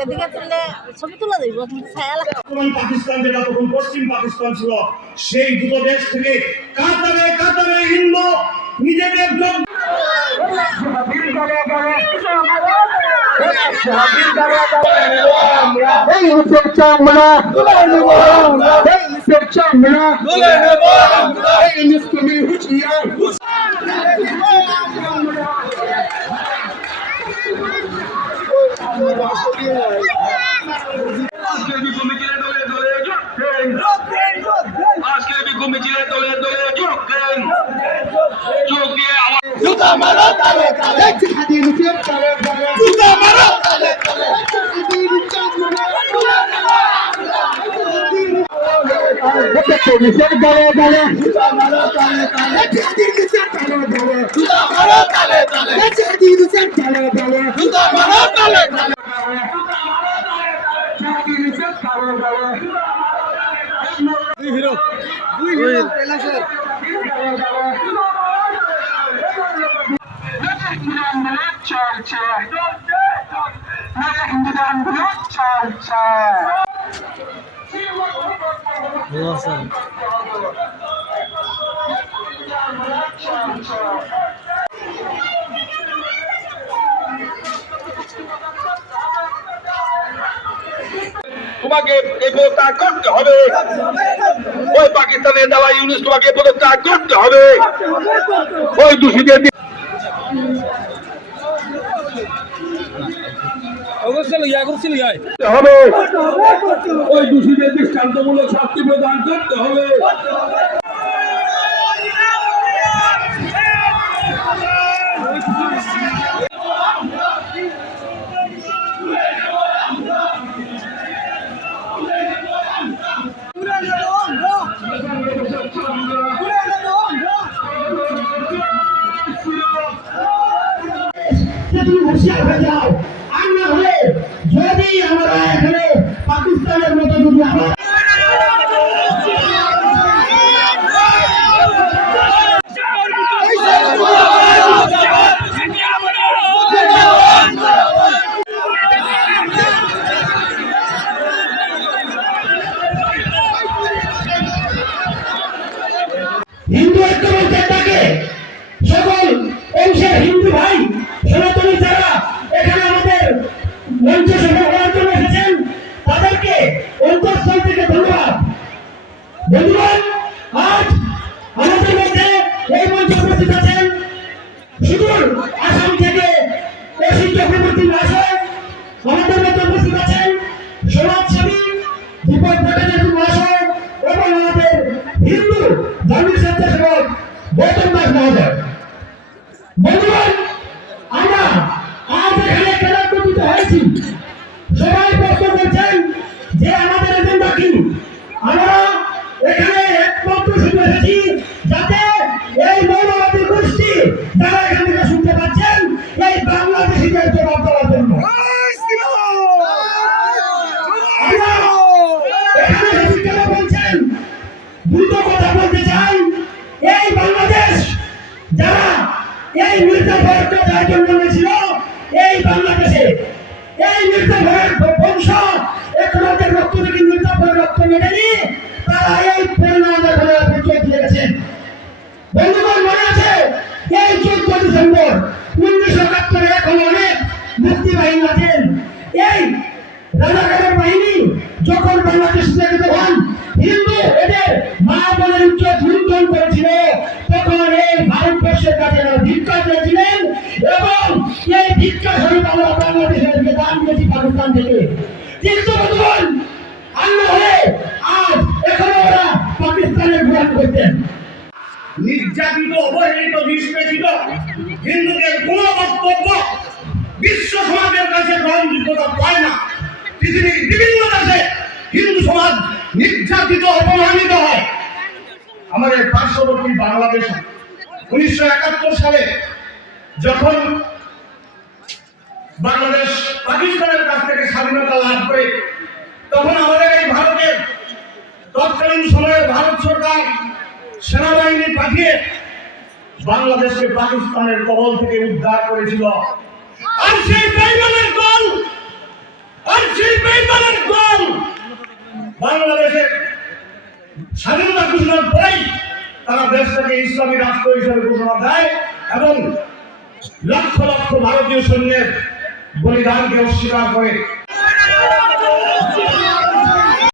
এদিকে ছবি তুলে দেবো বর্তমান পাকিস্তান যেটা তখন পশ্চিম পাকিস্তান ছিল সেই দুটো দেশ থেকে কাতারে কাতারে হিন্দু নিজেদের এই ইউসেফ চামড়া এই ইউসেফ চামড়া এই ইউসেফ হুঁশিয়ার আজকের বিক্ষোভ মিছিলে দলে দলে যোগ দেন আজকের বিক্ষোভ মিছিলে দলে দলে যোগ দেন যোগ দিয়ে আমার এই জিহাদি ইউসেফ চালে চালে জুতা মারো চালে চালে জিহাদি চামড়া দেখে পুলিশের গলে গলে জুতা মারো চালে চালে জিহাদি ইউসেফ চালে চালে জুতা মারো চালে চালে জিহাদি ইউসেফ চালে চালে জুতা মারো চালে চালে জিহাদি ইউসেফ চালে চালে চলছে আন্দোলন চলছে তোমাকে পদত্যাগ করতে হবে। ওই পাকিস্তানের দেওয়া ইউনিস তোমাকে পদত্যাগ করতে হবে। ওই দোষীদের দিয়ে করতে হবে। ওই দোষীদের দৃষ্টান্তমূলক শাস্তি প্রদান করতে হবে। তুমি হুঁশিয়ার হয়ে যাও? হিন্দু ঐক্যমত্যের ডাকে সকল দীপক ভট্টাচার্য মহাশয় এবং আমাদের হিন্দু ধর্মীয় স্বেচ্ছাসেবক গৌতম দাস মহোদয়। বন্ধুগণ, আমরা আজ এখানে কেন হয়েছি? সবাই প্রশ্ন করছেন মেটেনি তারা এই পরিণামের ফলে পরিচয় দিয়ে গেছেন। বন্ধুগণ, মনে এই চোদ্দ বাহিনী আছেন। এই রাজাকারের বাহিনী যখন বাংলাদেশ থেকে তখন হিন্দু এদের মা করেছিল, তখন এই ভারতবর্ষের কাছে ভিক্ষা চেয়েছিলেন এবং এই ভিক্ষা স্বরূপ আমরা দান দিয়েছি পাকিস্তান থেকে কিন্তু বন্ধুগণ আল্লাহ হলে আজ এখনও ওরা পাকিস্তানের গুলাম করতেন নির্যাতিত অবহেলিত নিষ্পেষিত। হিন্দুদের কোন বক্তব্য বিশ্ব সমাজের কাছে গ্রহণযোগ্যতা পায় না। পৃথিবীর বিভিন্ন দেশে হিন্দু সমাজ নির্যাতিত, অপমানিত হয়। আমাদের পার্শ্ববর্তী বাংলাদেশ উনিশশো একাত্তর সালে যখন বাংলাদেশ পাকিস্তানের কাছ থেকে স্বাধীনতা লাভ করে, তখন আমাদের এই ভারতের তৎকালীন সময়ে ভারত সরকার সেনাবাহিনী পাঠিয়ে বাংলাদেশকে পাকিস্তানের কবল থেকে উদ্ধার করেছিল। আর সেই বেইমানের দল আর সেই বেইমানের দল বাংলাদেশের স্বাধীনতা ঘোষণার পরেই তারা দেশটাকে ইসলামী রাষ্ট্র হিসেবে ঘোষণা দেয় এবং লক্ষ লক্ষ ভারতীয় সৈন্যের বলিদানকে অস্বীকার করে